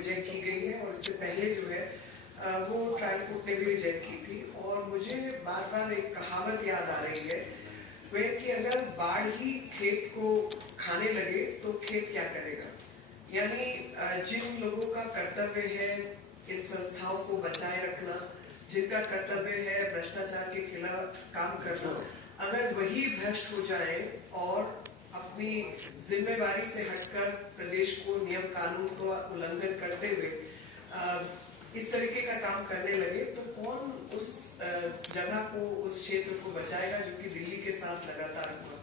Reject की गई है और इससे पहले जो है वो ट्रायल कोर्ट ने भी रिजेक्ट की थी। और मुझे बार बार एक कहावत याद आ रही है वे कि अगर बाढ़ ही खेत को खाने लगे तो खेत क्या करेगा। यानी जिन लोगों का कर्तव्य है इन संस्थाओं को बचाए रखना, जिनका कर्तव्य है भ्रष्टाचार के खिलाफ काम करना, अगर वही भ्रष्ट हो जाए और अपनी जिम्मेवारी से हटकर प्रदेश को नियम कानून को उल्लंघन करते हुए इस तरीके का काम करने लगे तो कौन उस जगह को, उस क्षेत्र को बचाएगा, जो कि दिल्ली के साथ लगातार हुआ।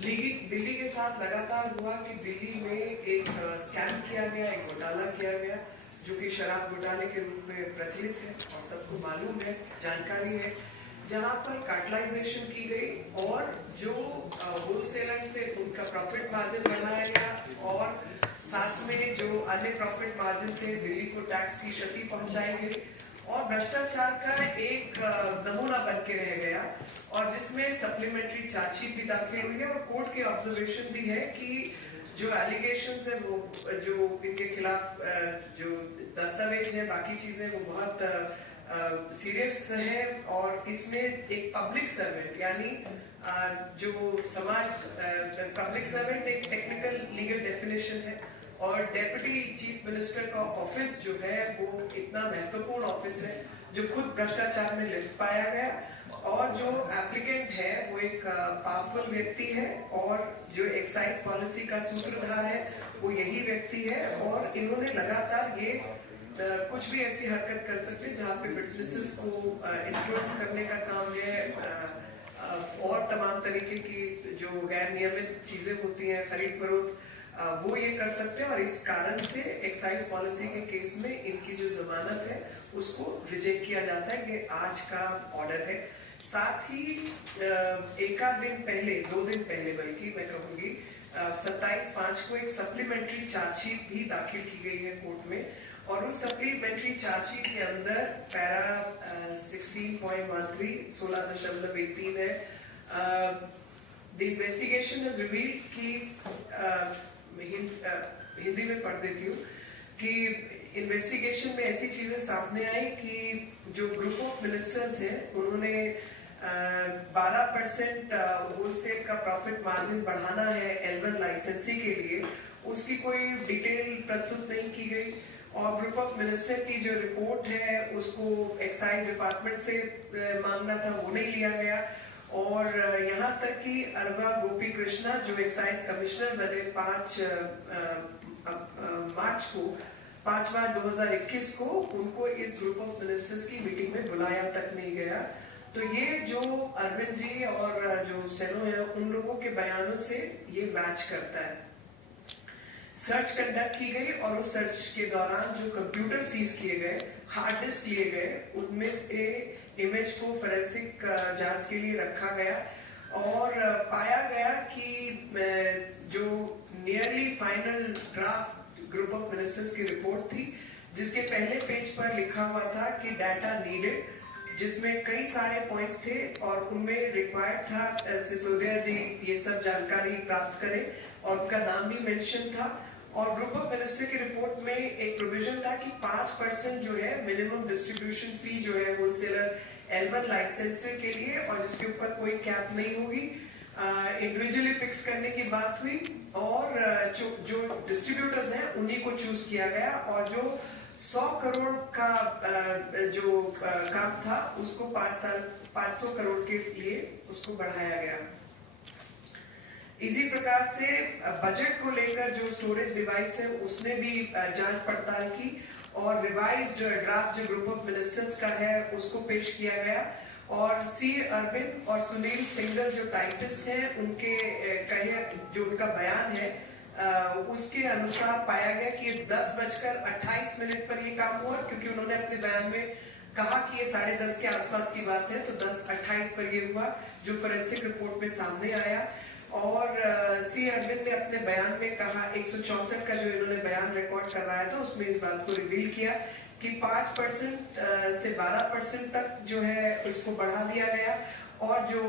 दिल्ली के साथ लगातार हुआ कि दिल्ली में एक स्कैम किया गया, एक घोटाला किया गया जो कि शराब घोटाले के रूप में प्रचलित है और सबको मालूम है, जानकारी है, जहां पर कार्टलाइजेशन की गई और जो होलसेलर्स थे उनका प्रॉफिट मार्जिन बढ़ाया गया और साथ में जो अन्य प्रॉफिट मार्जिन थे दिल्ली को टैक्स की क्षति पहुंचाई गई और भ्रष्टाचार का एक नमूना बन के रह गया और जिसमें सप्लीमेंट्री चार्जशीट भी दाखिल हुई है और कोर्ट के ऑब्जर्वेशन भी है कि जो एलिगेशंस है वो जो इनके खिलाफ जो दस्तावेज है, बाकी चीजें वो बहुत सीरियस है और इसमें एक पब्लिक सर्वेंट यानी जो समाज पब्लिक सर्वेंट एक टेक्निकल लीगल डेफिनेशन है और डेप्यूटी चीफ मिनिस्टर का ऑफिस जो है वो इतना महत्वपूर्ण ऑफिस है जो खुद भ्रष्टाचार में लिप्त पाया गया और जो एप्लीकेंट है वो एक पावरफुल व्यक्ति है और जो एक्साइज पॉलिसी का सूत्रधार है वो यही व्यक्ति है और इन्होंने लगातार ये कुछ भी ऐसी हरकत कर सकते जहाँ पे बिजनेसेस को इन्फ्लुएंस करने का काम है और तमाम तरीके की जो गैर नियमित चीजें होती हैं, खरीद फरोख्त, वो ये कर सकते हैं और इस कारण से एक्साइज पॉलिसी के केस में इनकी जो जमानत है उसको रिजेक्ट किया जाता है। ये आज का ऑर्डर है। साथ ही एक आध दिन पहले, 2 दिन पहले बल्कि मैं कहूंगी 27/5 को एक सप्लीमेंट्री चार्जशीट भी दाखिल की गई है कोर्ट में और उस सप्लीमेंट्री चार्जशीट के अंदर पैरा 16.13 16.18 है। द इन्वेस्टिगेशन हैज रिवील्ड कि हिंदी में पढ़ देती हूँ कि इन्वेस्टिगेशन में ऐसी चीजें सामने आई कि जो ग्रुप ऑफ मिनिस्टर्स हैं उन्होंने 12% होलसेल का प्रॉफिट मार्जिन बढ़ाना है L1 लाइसेंसी के लिए, उसकी कोई डिटेल प्रस्तुत नहीं की गई और ग्रुप ऑफ मिनिस्टर की जो रिपोर्ट है उसको एक्साइज डिपार्टमेंट से मांगना था, वो नहीं लिया गया और यहाँ तक कि अरवा गोपी कृष्णा जो एक्साइज कमिश्नर बने 5 मार्च को 5 मार्च 2021 को उनको इस ग्रुप ऑफ मिनिस्टर्स की मीटिंग में बुलाया तक नहीं गया। तो ये जो अरविंद जी और जो स्टेनो है उन लोगों के बयानों से ये मैच करता है। सर्च कंडक्ट की गई और उस सर्च के दौरान जो कंप्यूटर सीज किए गए, हार्ड डिस्क लिए गए, उनमें से इमेज को फोरेंसिक जांच के लिए रखा गया और पाया गया कि जो nearly final draft group of ministers की रिपोर्ट थी जिसके पहले पेज पर लिखा हुआ था कि डाटा नीडेड, जिसमें कई सारे पॉइंट्स थे और उनमें रिक्वायर्ड था सिसोदिया जी ये सब जानकारी प्राप्त करें और उनका नाम भी मेंशन था और ग्रुप ऑफ मिनिस्टर की रिपोर्ट में एक प्रोविजन था कि 5% जो है मिनिमम डिस्ट्रीब्यूशन फी जो है होलसेलर L1 लाइसेंस के लिए और जिसके ऊपर कोई कैप नहीं होगी, इंडिविजुअली फिक्स करने की बात हुई और जो डिस्ट्रीब्यूटर्स हैं उन्हीं को चूज किया गया और जो 100 करोड़ का जो काम था उसको 500 करोड़ के लिए उसको बढ़ाया गया। इसी प्रकार से बजट को लेकर जो स्टोरेज डिवाइस है उसने भी जांच पड़ताल की और रिवाइज्ड ड्राफ्ट जो ग्रुप ऑफ मिनिस्टर्स का है उसको पेश किया गया और सी अरविंद और सुनील सिंगल जो टाइपिस्ट हैं उनके कहे जो उनका बयान है उसके अनुसार पाया गया कि 10:28 पर ये काम हुआ क्योंकि उन्होंने अपने बयान में कहा कि ये 10:30 के आसपास की बात है, तो 10:28 पर ये हुआ जो फोरेंसिक रिपोर्ट में सामने आया और सी अरविंद ने अपने बयान में कहा 164 का जो इन्होंने बयान रिकॉर्ड करवाया था उसमें इस बात को रिवील किया कि 5% से 12% तक जो है उसको बढ़ा दिया गया और जो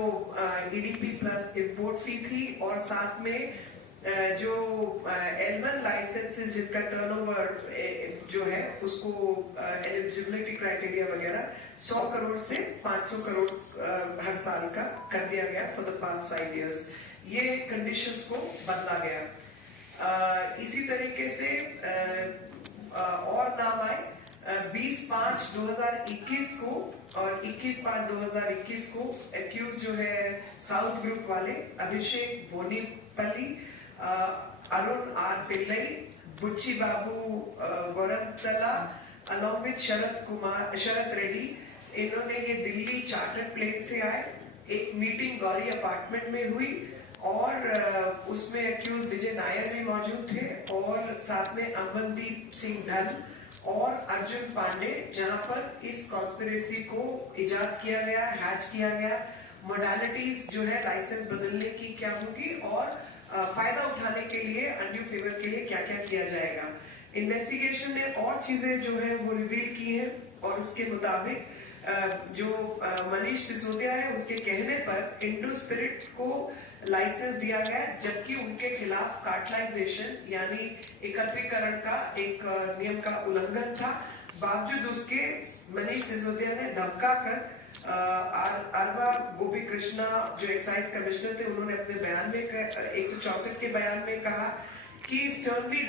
EDP प्लस इम्पोर्ट फी थी और साथ में जो L1 लाइसेंसेस जिनका टर्नओवर जो है उसको एलिजिबिलिटी क्राइटेरिया वगैरह 100 करोड़ से 500 करोड़ हर साल का कर दिया गया फॉर द पास्ट 5 इयर्स। ये कंडीशंस को बदला गया। इसी तरीके से और नाम आए 20/5/2021 को और 21/5/2021 को एक्यूज जो है साउथ ग्रुप वाले अभिषेक बोनीपल्ली, अरुण आर पिल्लई, बुच्ची बाबू गोरंतला अलॉन्ग विद शरद रेड्डी, इन्होंने ये दिल्ली चार्टर्ड प्लेन से आए। एक मीटिंग गौरी अपार्टमेंट में हुई और उसमें एक्यूज विजय नायर भी मौजूद थे और साथ में अमनदीप सिंह ढल और अर्जुन पांडे, जहां पर इस कॉन्स्पिरेसी को इजाद किया गया, हैच किया गया, मोडालिटीज जो है लाइसेंस बदलने की क्या होगी और फायदा उठाने के लिए अनड्यू फेवर के लिए क्या क्या किया जाएगा। इन्वेस्टिगेशन ने और चीजें जो है वो रिवील की है और उसके मुताबिक जो मनीष सिसोदिया है उसके कहने पर इंडो स्पिरिट को लाइसेंस दिया गया जबकि उनके खिलाफ कार्टलाइजेशन यानी एकत्रीकरण का एक नियम का उल्लंघन था। बावजूद उसके मनीष सिसोदिया ने धमका कर आरवा गोपी कृष्णा जो एक्साइज कमिश्नर थे उन्होंने अपने बयान में 164 के बयान में कहा कि स्टर्नली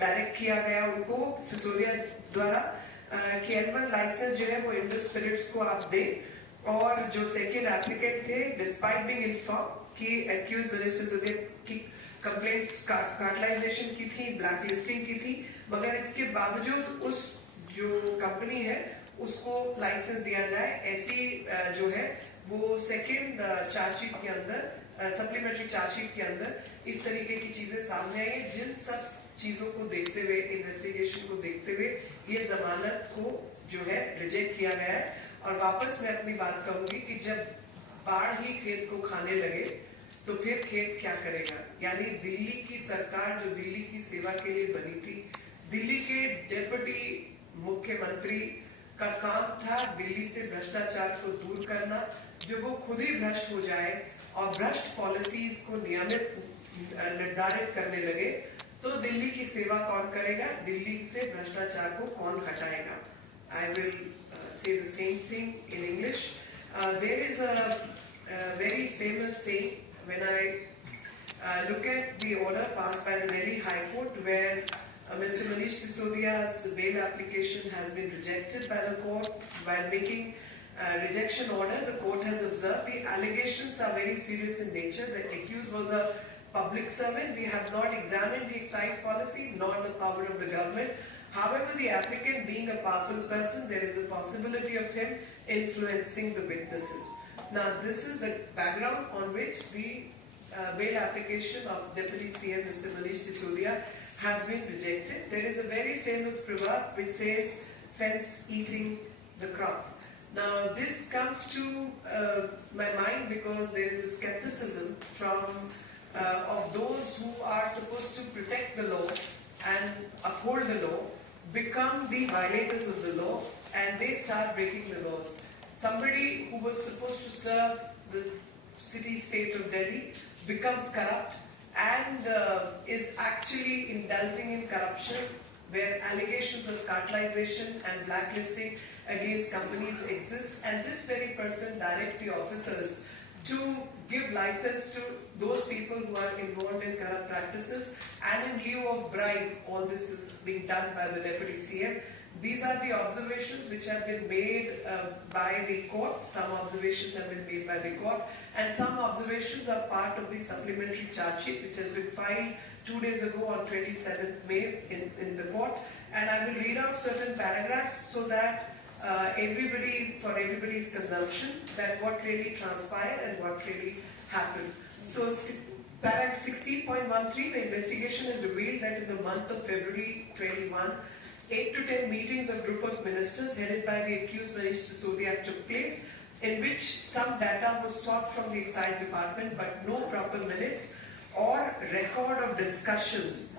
डायरेक्ट किया गया उनको सिसोदिया द्वारा कि L1 लाइसेंस जो है वो इंडो स्पिरिट्स को आप दे। और जो सेकेंड एप्लीकेंट थे डिस्पाइट बीइंग इन्फॉर्म कि एक्यूज मनीष सिसोदिया की कंप्लेंट्स कार्टलाइजेशन की थी, ब्लैक लिस्टिंग की थी, मगर इसके बावजूद उस जो कंपनी है उसको लाइसेंस दिया जाए, ऐसी जो है वो सेकेंड चार्जशीट के अंदर सप्लीमेंट्री चार्जशीट के अंदर इस तरीके की चीजें सामने आई। जिन सब चीजों को देखते हुए, इन्वेस्टिगेशन को देखते हुए ये जमानत को जो है रिजेक्ट किया गया है। और वापस मैं अपनी बात कहूंगी कि जब बाढ़ ही खेत को खाने लगे तो फिर खेत क्या करेगा। यानी दिल्ली की सरकार जो दिल्ली की सेवा के लिए बनी थी, दिल्ली के डेप्यूटी मुख्यमंत्री का काम था दिल्ली से भ्रष्टाचार को दूर करना, जो वो खुद ही भ्रष्ट हो जाए और भ्रष्ट पॉलिसीज को नियमित निर्धारित करने लगे तो दिल्ली की सेवा कौन करेगा, दिल्ली से भ्रष्टाचार को कौन हटाएगा। I will say the same thing in English. There is a very famous saying when I look at the order passed by the Delhi High Court where Mr. Manish Sisodia's bail application has been rejected by the court. While making rejection order, the court has observed the allegations are very serious in nature. The accused was a public servant. We have not examined the excise policy nor the power of the government. However, the applicant being a powerful person, there is a possibility of him influencing the witnesses. Now, this is the background on which the bail application of Deputy CM Mr. Manish Sisodia has been rejected. There is a very famous proverb which says, "Fence eating the crop." Now, this comes to my mind because there is a skepticism from of those who are supposed to protect the law and uphold the law, become the violators of the law and they start breaking the laws. Somebody who was supposed to serve the city-state of Delhi becomes corrupt and is actually indulging in corruption where allegations of cartelization and blacklisting against companies exist, and this very person directs the officers to give license to those people who are involved in corrupt practices, and in lieu of bribe, all this is being done by the Deputy CM. These are the observations which have been made by the court. Some observations have been made by the court, and some observations are part of the supplementary charge sheet which has been filed 2 days ago on 27th May in the court. And I will read out certain paragraphs so that for everybody's consumption, that what really transpired and what really happened. So, paragraph 16.13, the investigation has revealed that in the month of February 21, 8 to 10 meetings of group of ministers headed by the accused Manish Sisodia took place, in which some data was sought from the excise department, but no proper minutes or record of discussions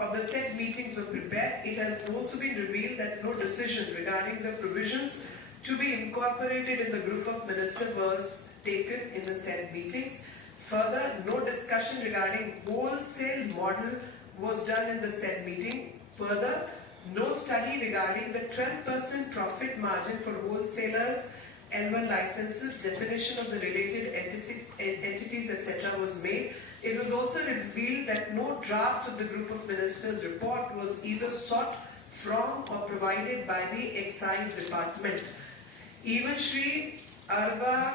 of the said meetings were prepared. It has also been revealed that no decision regarding the provisions to be incorporated in the group of ministers was taken in the said meetings. Further, no discussion regarding wholesale model was done in the said meeting. Further, no study regarding the 12% profit margin for wholesalers, L1 licenses, definition of the related entities, etc. was made. It was also revealed that no draft of the group of ministers report was either sought from or provided by the Excise Department. Even Shri Arva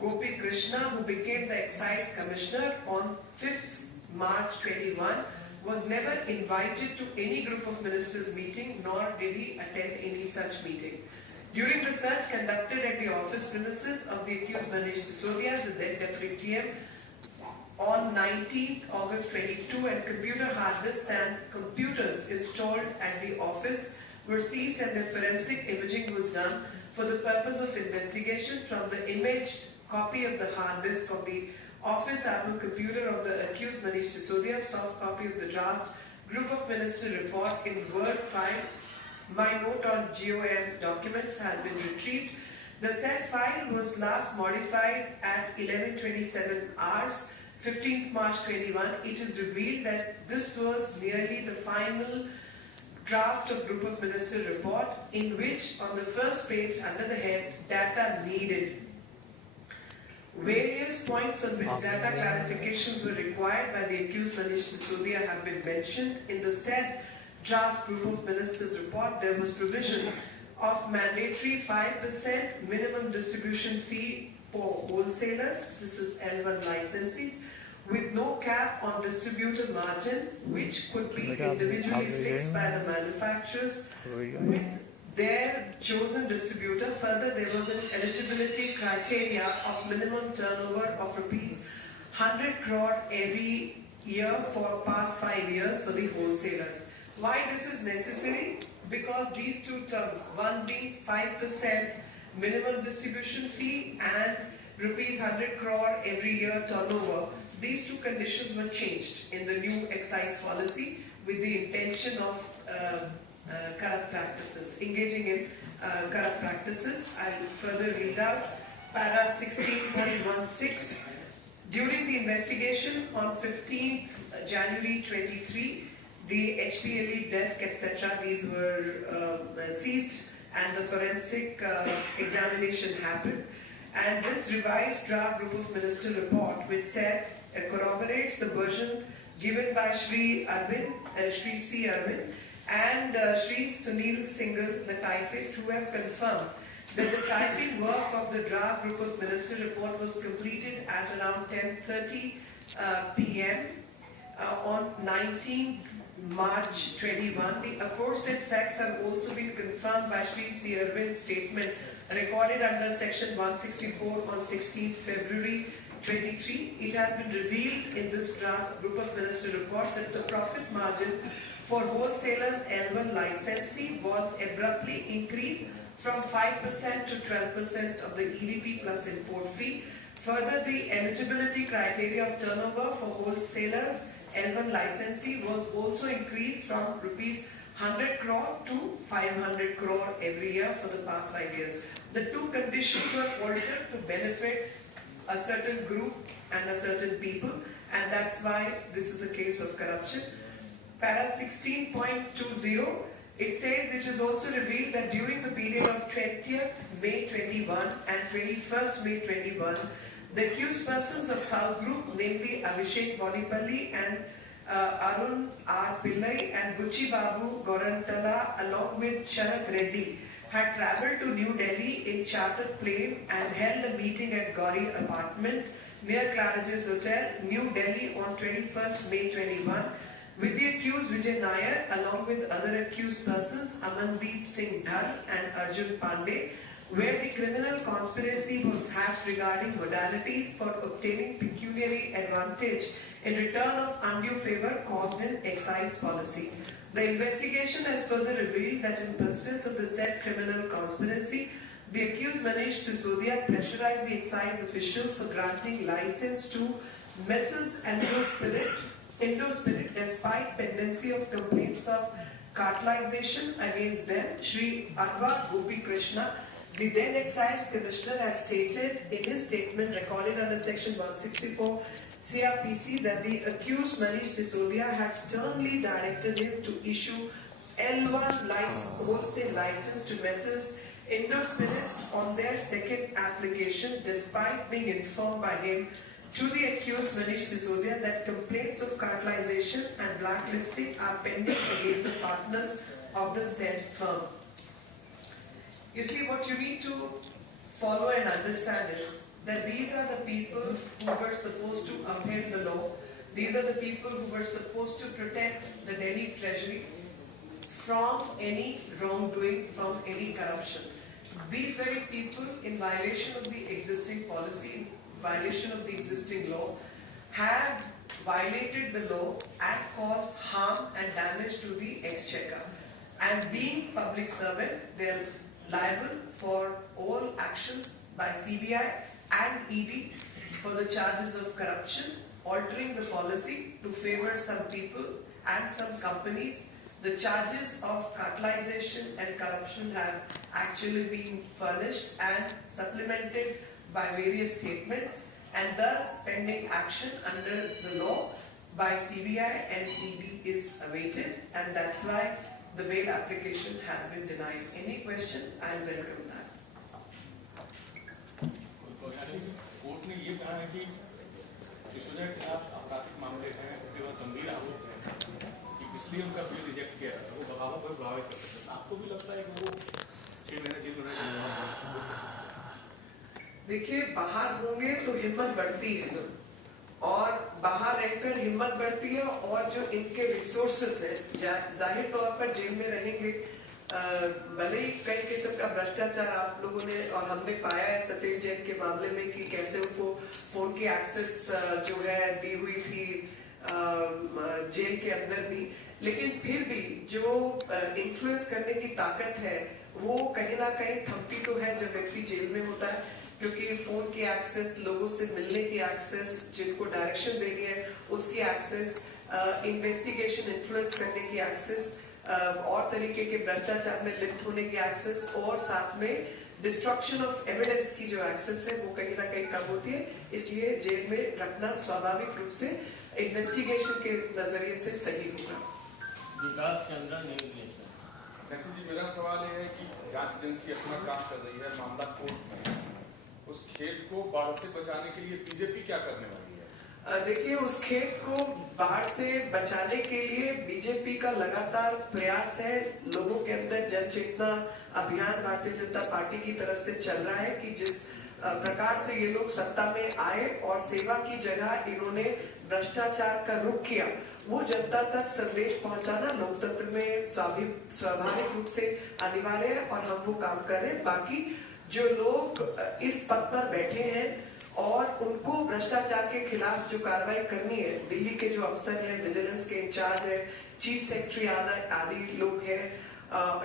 Gopi Krishna, who became the Excise Commissioner on 5th March 21, was never invited to any group of ministers meeting, nor did he attend any such meeting. During the search conducted at the office premises of the accused Manish Sisodia, the then Deputy CM, on 19th August 22, and computer hard disks and computers installed at the office were seized and their forensic imaging was done for the purpose of investigation. From the imaged copy of the hard disk of the Office Apple computer of the accused Manish Sisodia, soft copy of the draft Group of Minister report in Word file, my note on GOM documents has been retrieved. The said file was last modified at 11:27 hours, 15th March 21. It is revealed that this was nearly the final draft of Group of Minister report, in which on the first page under the head data needed, various points on which data clarifications were required by the accused Manish Sisodia have been mentioned. In the said draft Group of Ministers report, there was provision of mandatory 5% minimum distribution fee for wholesalers, this is L1 licensees, with no cap on distributor margin, which could be individually fixed by the manufacturers with their chosen distributor. Further, there was an eligibility criteria of minimum turnover of rupees 100 crore every year for past 5 years for the wholesalers. Why this is necessary? Because these two terms, one being 5% minimum distribution fee and rupees 100 crore every year turnover, these two conditions were changed in the new excise policy with the intention of corrupt practices, engaging in corrupt practices. I'll further read out para 16.16. During the investigation on 15th January 23, the HPLE desk, etc., these were seized and the forensic examination happened. And this revised draft Group of Minister report, which said, corroborates the version given by Shri C. Arvind and Shri Sunil Singhal, the typist, who have confirmed that the typing work of the draft Group of Minister report was completed at around 10:30 p.m. On 19th March 21. The aforesaid facts have also been confirmed by Shri C. Arvind's statement recorded under section 164 on 16th February 23. It has been revealed in this draft Group of Minister report that the profit margin for wholesalers L1 licensee was abruptly increased from 5% to 12% of the EDP plus import fee. Further, the eligibility criteria of turnover for wholesalers L1 licensee was also increased from rupees 100 crore to 500 crore every year for the past 5 years. The two conditions were altered to benefit a certain group and a certain people, and that's why this is a case of corruption. Para 16.20, it says it is also revealed that during the period of 20th May 21 and 21st May 21, the accused persons of South Group, namely Abhishek Bonipalli and Arun R. Pillai and Gucci Babu Gorantala, along with Sharat Reddy, had travelled to New Delhi in chartered plane and held a meeting at Gauri apartment near Claridge's Hotel, New Delhi on 21st May 21, with the accused Vijay Nair along with other accused persons Amandeep Singh Dhal and Arjun Pandey, where the criminal conspiracy was hatched regarding modalities for obtaining pecuniary advantage in return of undue favour caused in excise policy. The investigation has further revealed that in pursuance of the said criminal conspiracy, the accused Manish Sisodia pressurized the excise officials for granting license to Messrs. Indo-Spirit despite pendency of complaints of cartelization against them. Shri Arva Gopi Krishna The then Excise Commissioner has stated in his statement recorded under Section 164 CRPC that the accused Manish Sisodia had sternly directed him to issue L1 wholesale license to Messrs. Indo Spirits on their second application, despite being informed by him to the accused Manish Sisodia that complaints of cartelization and blacklisting are pending against the partners of the said firm. You see, what you need to follow and understand is that these are the people who were supposed to uphold the law. These are the people who were supposed to protect the Delhi Treasury from any wrongdoing, from any corruption. These very people, in violation of the existing policy, violation of the existing law, have violated the law and caused harm and damage to the exchequer. And being public servant, they are liable for all actions by CBI and ED for the charges of corruption, altering the policy to favor some people and some companies. The charges of cartelization and corruption have actually been furnished and supplemented by various statements, and thus pending action under the law by CBI and ED is awaited, and that's why the bail application has been denied. Any question? I'll welcome that. Court ने ये कहा है कि सिसोदिया के खिलाफ आपराधिक मामले हैं, उनके बाद गंभीर आरोप है कि इसलिए उनका बेल रिजेक्ट किया है, वो बगावत को प्रभावित कर सकते हैं। आपको भी लगता है कि वो 6 महीने जेल में रहेंगे? देखिए, बाहर होंगे तो हिम्मत बढ़ती है, और बाहर रहकर हिम्मत बढ़ती है, और जो इनके रिसोर्सेस हैं, जाहिर तौर पर जेल में रहेंगे, भले ही कई किस्म का भ्रष्टाचार आप लोगों ने और हमने पाया है सत्येंद्र जैन के मामले में कि कैसे उनको फोन की एक्सेस जो है दी हुई थी जेल के अंदर भी, लेकिन फिर भी जो इन्फ्लुएंस करने की ताकत है वो कहीं ना कहीं थमती तो है जब व्यक्ति जेल में होता है, क्योंकि फोन की एक्सेस, लोगों से मिलने की एक्सेस, जिनको डायरेक्शन देनी है उसकी एक्सेस, इन्वेस्टिगेशन इन्फ्लुएंस करने की एक्सेस, और तरीके के भ्रष्टाचार में लिप्त होने की एक्सेस, और साथ में डिस्ट्रक्शन ऑफ एविडेंस की जो एक्सेस है वो कहीं ना कहीं कम होती है। इसलिए जेल में रखना स्वाभाविक रूप से इन्वेस्टिगेशन के नजरिए से सही होगा। विकास चंद्रा नहीं जी, मेरा सवाल यह है कि जांच एजेंसी अपना काम कर रही है, मामला कोर्ट में, उस खेत को बाढ़ से बचाने के लिए बीजेपी क्या करने वाली है? देखिए, उस खेत को बाढ़ से बचाने के लिए बीजेपी का लगातार प्रयास है। लोगों के अंदर जन चेतना अभियान भारतीय जनता पार्टी की तरफ से चल रहा है कि जिस प्रकार से ये लोग सत्ता में आए और सेवा की जगह इन्होंने भ्रष्टाचार का रुख किया, वो जनता तक संदेश पहुंचाना लोकतंत्र में स्वाभाविक रूप से अनिवार्य है, और हम वो काम कर रहे हैं। बाकी जो लोग इस पद पर बैठे हैं और उनको भ्रष्टाचार के खिलाफ जो कार्रवाई करनी है, दिल्ली के जो अफसर हैं, विजिलेंस के इंचार्ज है, चीफ सेक्रेटरी आदि लोग हैं,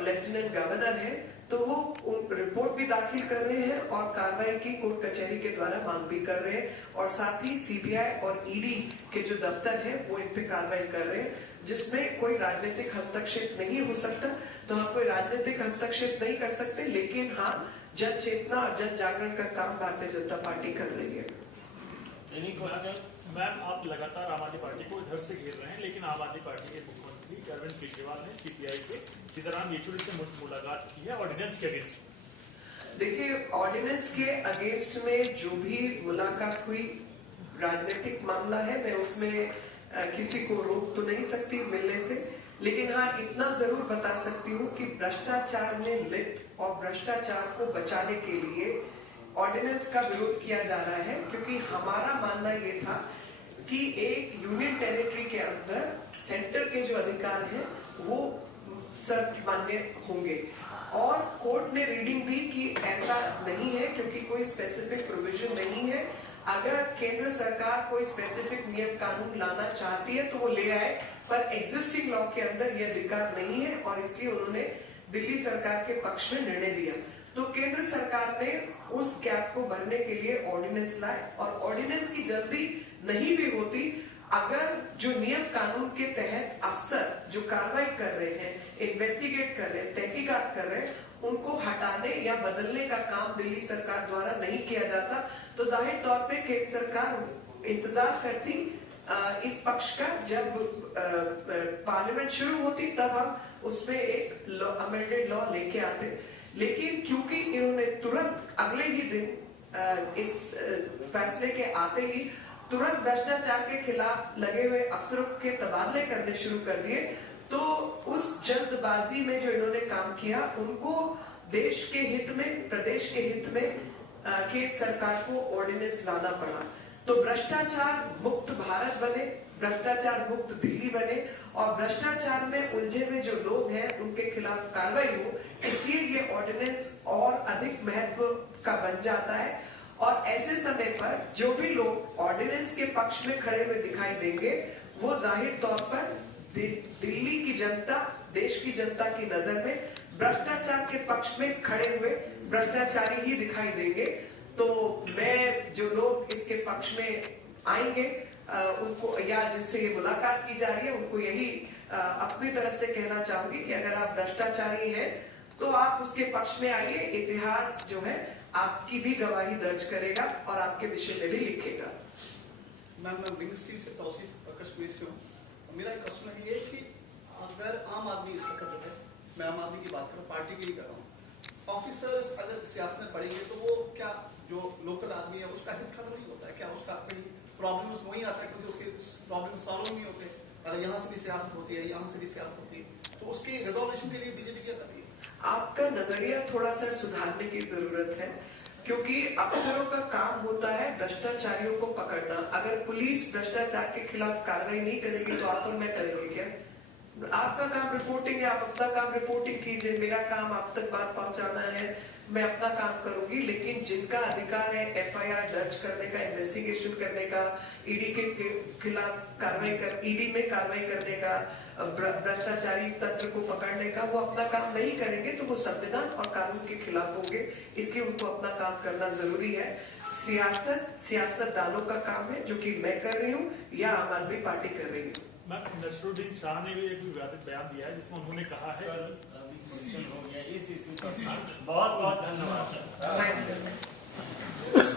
लेफ्टिनेंट गवर्नर है, तो वो रिपोर्ट भी दाखिल कर रहे हैं और कार्रवाई की कोर्ट कचहरी के द्वारा मांग भी कर रहे हैं, और साथ ही सीबीआई और ईडी के जो दफ्तर है वो इन पे कार्रवाई कर रहे हैं, जिसमें कोई राजनीतिक हस्तक्षेप नहीं हो सकता। तो हम कोई राजनीतिक हस्तक्षेप नहीं कर सकते, लेकिन हाँ, जन चेतना और जन जागरण का काम भारतीय जनता पार्टी कर रही है। मैम, आप लगातार आम आदमी पार्टी को इधर से घेर रहे हैं, लेकिन आम आदमी पार्टी के मुख्यमंत्री अरविंद केजरीवाल ने सीपीआई के सीताराम येचुरी से मुलाकात की है ऑर्डिनेंस के अगेंस्ट। देखिए, ऑर्डिनेंस के अगेंस्ट में जो भी मुलाकात हुई, राजनीतिक मामला है, मैं उसमें किसी को रोक तो नहीं सकती मिलने से, लेकिन हाँ, इतना जरूर बता सकती हूँ कि भ्रष्टाचार में लिप्त और भ्रष्टाचार को बचाने के लिए ऑर्डिनेंस का विरोध किया जा रहा है, क्योंकि हमारा मानना ये था कि एक यूनियन टेरिटरी के अंदर सेंटर के जो अधिकार हैं वो सर्वमान्य होंगे, और कोर्ट ने रीडिंग दी कि ऐसा नहीं है, क्योंकि कोई स्पेसिफिक प्रोविजन नहीं है। अगर केंद्र सरकार कोई स्पेसिफिक नियम कानून लाना चाहती है तो वो ले आए, पर एग्जिस्टिंग लॉ के अंदर ये अधिकार नहीं है, और इसलिए उन्होंने दिल्ली सरकार के पक्ष में निर्णय दिया। तो केंद्र सरकार ने उस गैप को भरने के लिए ऑर्डिनेंस लाए, और ऑर्डिनेंस की जल्दी नहीं भी होती अगर जो नियम कानून के तहत अफसर जो कार्रवाई कर रहे हैं, इन्वेस्टिगेट कर रहे हैं, तहकीकात कर रहे हैं, उनको हटाने या बदलने का काम दिल्ली सरकार द्वारा नहीं किया जाता, तो जाहिर तौर पे केंद्र सरकार इंतजार करती इस पक्ष का। जब पार्लियामेंट शुरू होती तब हम उसमें एक अमेंडेड लॉ लेके आते, लेकिन क्योंकि इन्होंने तुरंत अगले ही दिन इस फैसले के आते ही तुरंत भ्रष्टाचार के खिलाफ लगे हुए अफसरों के तबादले करने शुरू कर दिए, तो उस जल्दबाजी में जो इन्होंने काम किया, उनको देश के हित में, प्रदेश के हित में केंद्र सरकार को ऑर्डिनेंस लाना पड़ा। तो भ्रष्टाचार मुक्त भारत बने, भ्रष्टाचार मुक्त दिल्ली बने और भ्रष्टाचार में उलझे हुए जो लोग हैं उनके खिलाफ कार्रवाई हो, इसलिए ये ऑर्डिनेंस और अधिक महत्व का बन जाता है। और ऐसे समय पर जो भी लोग ऑर्डिनेंस के पक्ष में खड़े हुए दिखाई देंगे, वो जाहिर तौर पर दिल्ली की जनता, देश की जनता की नजर में भ्रष्टाचार के पक्ष में खड़े हुए भ्रष्टाचारी ही दिखाई देंगे। तो मैं जो लोग इसके पक्ष में आएंगे उनको, या जिनसे ये मुलाकात की जा रही है, उनको यही अपनी तरफ से कहना चाहूंगी कि अगर आप भ्रष्टाचारी हैं तो आप उसके पक्ष में आइए। इतिहास जो है आपकी भी गवाही दर्ज करेगा और आपके विषय में भी लिखेगा। मैम, मैं विंग स्टील से तौसीफ कश्मीर से हूँ। मेरा एक क्वेश्चन है ये कि अगर आम आदमी इस वक्त जो है, मैं आम आदमी की बात करूँ, पार्टी की ही कर रहा हूँ, ऑफिसर्स अगर सियासत में पड़ेंगे तो वो क्या जो लोकल आदमी है उसका हित खत्म नहीं होता है? क्या उसका कहीं प्रॉब्लम वही आता है क्योंकि उसके प्रॉब्लम सॉल्व नहीं होते? अगर यहाँ से भी सियासत होती है, यहाँ से भी सियासत होती है, तो उसके रिजोल्यूशन के लिए बीजेपी क्या कर रही है? आपका नजरिया थोड़ा सा सुधारने की जरूरत है, क्योंकि अफसरों का काम होता है भ्रष्टाचारियों को पकड़ना। अगर पुलिस भ्रष्टाचार के खिलाफ कार्रवाई नहीं करेगी तो आप और मैं करेंगे क्या? आपका काम रिपोर्टिंग है, आप अपना काम रिपोर्टिंग कीजिए, मेरा काम आप तक बात पहुंचाना है, मैं अपना काम करूंगी। लेकिन जिनका अधिकार है एफआईआर दर्ज करने का, इन्वेस्टिगेशन करने का, ईडी के खिलाफ कार्रवाई कर, ईडी में कार्रवाई करने का, भ्रष्टाचारी तंत्र को पकड़ने का, वो अपना काम नहीं करेंगे तो वो संविधान और कानून के खिलाफ होंगे। इसलिए उनको अपना काम करना जरूरी है। सियासतदानों का काम है, जो कि मैं कर रही हूँ या आम आदमी पार्टी कर रही है। नसरुद्दीन शाह ने भी एक विवादित बयान दिया है जिसमें उन्होंने कहा है हो गया इस इशू पर। बहुत बहुत धन्यवाद। Thank you.